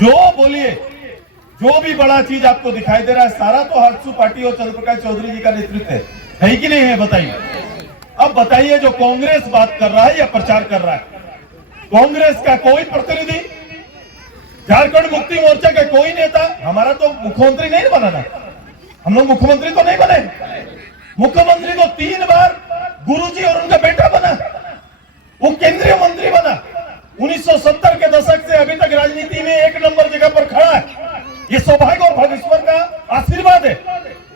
जो बोलिए, जो भी बड़ा चीज आपको दिखाई दे रहा है सारा तो हर्षू पार्टी और चंद्रप्रकाश चौधरी जी का नेतृत्व है कि नहीं है? बताइए। अब बताइए, जो कांग्रेस बात कर रहा है या प्रचार कर रहा है, कांग्रेस का कोई प्रतिनिधि, झारखंड मुक्ति मोर्चा का कोई नेता, हमारा तो मुख्यमंत्री नहीं बना ना, हम लोग मुख्यमंत्री तो नहीं बने। मुख्यमंत्री तो 3 बार गुरुजी और उनका बेटा बना, वो केंद्रीय मंत्री बना। 1970 के दशक से अभी तक राजनीति में 1 नंबर जगह पर खड़ा है। ये सौभाग्य और भाग्यश्वर का आशीर्वाद है।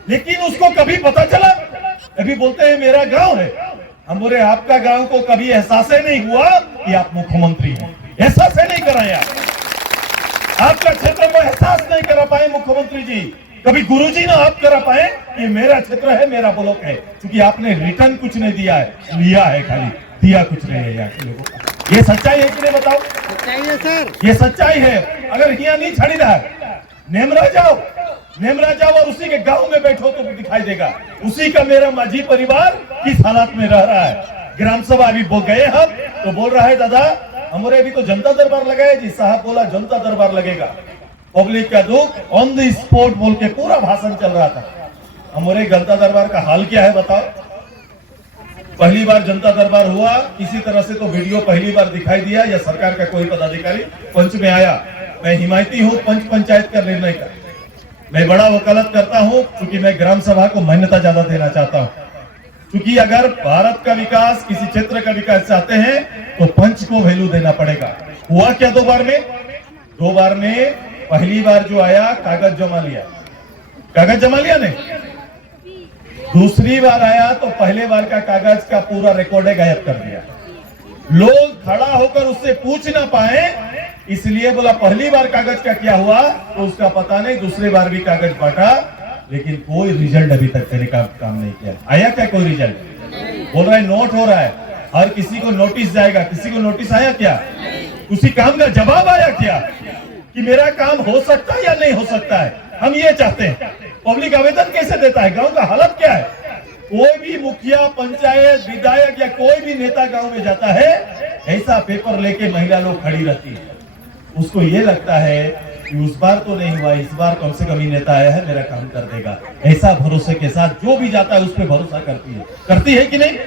लेकिन उसको कभी पता चला? अभी बोलते हैं मेरा गांव है, हम बोले आपका गांव को कभी एहसास नहीं हुआ कि आप मुख्यमंत्री हैं? एहसास नहीं कराया, आपका क्षेत्र को एहसास नहीं करा पाए मुख्यमंत्री जी। कभी गुरुजी ना आप करा पाए कि मेरा क्षेत्र है, मेरा ब्लॉक है, क्योंकि आपने रिटर्न कुछ नहीं दिया है, लिया है खाली, दिया कुछ नहीं है यहाँ के लोगों को। ये सच्चाई है कि नहीं? बताओ। सच्चाई है सर, ये सच्चाई है। अगर यहाँ नहीं छड़ी रहा है, नेमरा जाओ और उसी के गांव में बैठो तो दिखाई देगा। उसी का मेरा माझी परिवार किस हालात में रह रहा है। ग्राम सभा अभी गए हम तो बोल रहा है दादा हमारे अभी तो जनता दरबार लगाए जी। साहब बोला जनता दरबार लगेगा, पब्लिक का दुख ऑन द स्पॉट बोल के पूरा भाषण चल रहा था। हमारे जनता दरबार का हाल क्या है बताओ? पहली बार जनता दरबार हुआ, किसी तरह से तो वीडियो पहली बार दिखाई दिया या सरकार का कोई पदाधिकारी पंच में आया। मैं हिमायती हूँ पंच पंचायत का निर्णय का, मैं बड़ा वकालत करता हूँ क्योंकि मैं ग्राम सभा को मान्यता ज्यादा देना चाहता हूँ। क्योंकि अगर भारत का विकास, किसी क्षेत्र का विकास चाहते हैं तो पंच को वैल्यू देना पड़ेगा। हुआ क्या 2 बार में? 2 बार में पहली बार जो आया कागज जमा लिया नहीं। दूसरी बार आया तो पहले बार का कागज का पूरा रिकॉर्ड गायब कर दिया। लोग खड़ा होकर उससे पूछ ना पाए, इसलिए बोला पहली बार कागज का क्या हुआ तो उसका पता नहीं। दूसरी बार भी कागज बांटा, लेकिन कोई रिजल्ट अभी तक देने का काम नहीं किया। आया क्या कोई रिजल्ट? बोल रहा है नोट हो रहा है, हर किसी को नोटिस जाएगा। किसी को नोटिस आया क्या? उसी काम का जवाब आया क्या कि मेरा काम हो सकता है या नहीं हो सकता है? हम ये चाहते हैं। पब्लिक आवेदन कैसे देता है? गांव का हालत क्या है? कोई भी मुखिया, पंचायत, विधायक या कोई भी नेता गांव में जाता है, ऐसा पेपर लेके महिला लोग खड़ी रहती है। उसको ये लगता है कि उस बार तो नहीं हुआ, इस बार कम से कम ही नेता आया है, मेरा काम कर देगा। ऐसा भरोसे के साथ जो भी जाता है उस पर भरोसा करती है कि नहीं?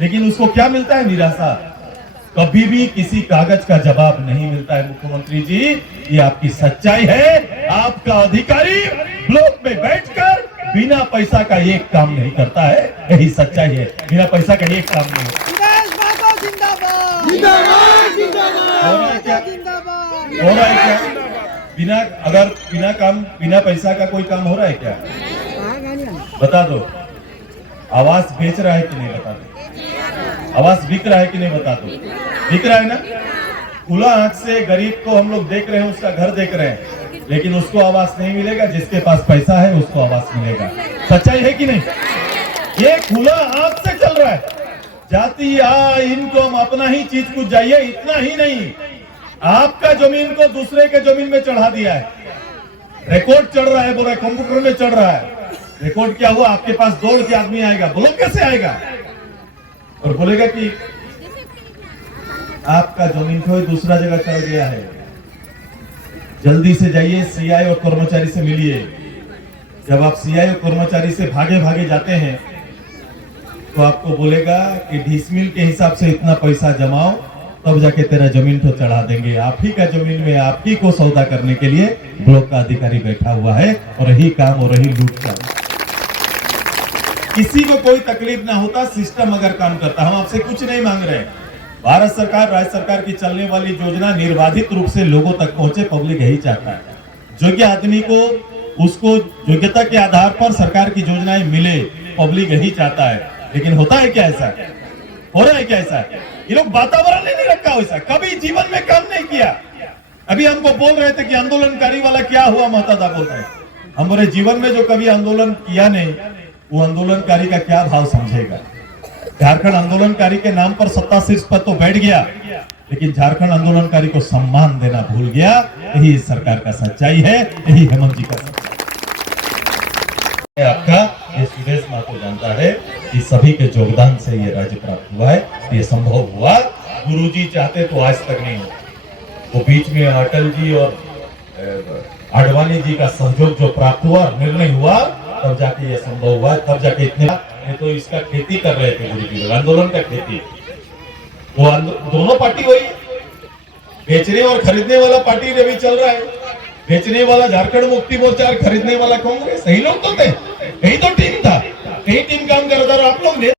लेकिन उसको क्या मिलता है? निराशा। कभी भी किसी कागज का जवाब नहीं मिलता है। मुख्यमंत्री जी, ये आपकी सच्चाई है। आपका अधिकारी ब्लॉक में बैठकर बिना पैसा का एक काम नहीं करता है, यही सच्चाई है। बिना पैसा का एक काम नहीं। हो रहा है क्या? बिना पैसा का कोई काम हो रहा है क्या? बता दो। आवास बेच रहा है कि नहीं? बता दो। आवास बिक रहा है कि नहीं? बता दो। बिक रहा है ना? खुला आंख से गरीब को हम लोग देख रहे हैं, उसका घर देख रहे हैं, लेकिन उसको आवास नहीं मिलेगा। जिसके पास पैसा है उसको आवास मिलेगा। सच्चाई है कि नहीं? ये खुला आंख से चल रहा है। जाति इनकम अपना ही चीज कुछ जाइए, इतना ही नहीं, आपका जमीन को दूसरे के जमीन में चढ़ा दिया है। रिकॉर्ड चढ़ रहा है, बोल रहा है कंप्यूटर में चढ़ रहा है। रिकॉर्ड क्या हुआ? आपके पास दौड़ के आदमी आएगा, बोलो कैसे आएगा, और बोलेगा कि आपका जमीन कोई दूसरा जगह चढ़ गया है, जल्दी से जाइए सीआई और कर्मचारी से मिलिए। जब आप सीआई और कर्मचारी से भागे भागे जाते हैं तो आपको बोलेगा कि डिसमिल के हिसाब से इतना पैसा जमाओ, तब जाके तेरा जमीन को चढ़ा देंगे। आप ही का जमीन में आप ही को सौदा करने के लिए ब्लॉक का अधिकारी बैठा हुआ है, और यही काम और यही लूट का। किसी को कोई तकलीफ ना होता, सिस्टम अगर काम करता। हम आपसे कुछ नहीं मांग रहे। भारत सरकार, राज्य सरकार की चलने वाली योजना निर्बाधित रूप से लोगों तक पहुंचे, पब्लिक यही चाहता है। योग्य आदमी को उसको योग्यता के आधार पर सरकार की योजनाएं मिले, पब्लिक यही चाहता है। लेकिन होता है क्या ऐसा? हो रहा है क्या ऐसा? ये लोग वातावरण नहीं रखा वैसा, कभी जीवन में काम नहीं किया। अभी हमको बोल रहे थे कि आंदोलनकारी वाला क्या हुआ, महतादा बोल रहे हैं। हमारे जीवन में जो कभी आंदोलन किया नहीं, वो आंदोलनकारी का क्या भाव समझेगा? झारखंड आंदोलनकारी के नाम पर सत्ता शीर्ष पर तो बैठ गया, लेकिन झारखंड आंदोलनकारी को सम्मान देना भूल गया। यही इस सरकार का सच्चाई है, यही हेमंत जी का सच्चाई है। आपका ये सुदेश महतो जानता है कि सभी के योगदान से ये राज्य प्राप्त हुआ है, ये संभव हुआ। गुरुजी चाहते तो आज तक नहीं होता। वो बीच में अटल जी और आडवाणी जी का सहयोग जो प्राप्त हुआ, निर्णय हुआ, तब जाके ये संभव हुआ, तब जाके इतने नहीं तो इसका खेती कर रहे थे पूरी आंदोलन का खेती। वो दोनों पार्टी वही, बेचने और खरीदने वाला पार्टी अभी चल रहा है। बेचने वाला झारखंड मुक्ति मोर्चा और खरीदने वाला कांग्रेस, यही लोग तो थे, यही तो टीम था, यही टीम काम कर रहा था। और आप लोग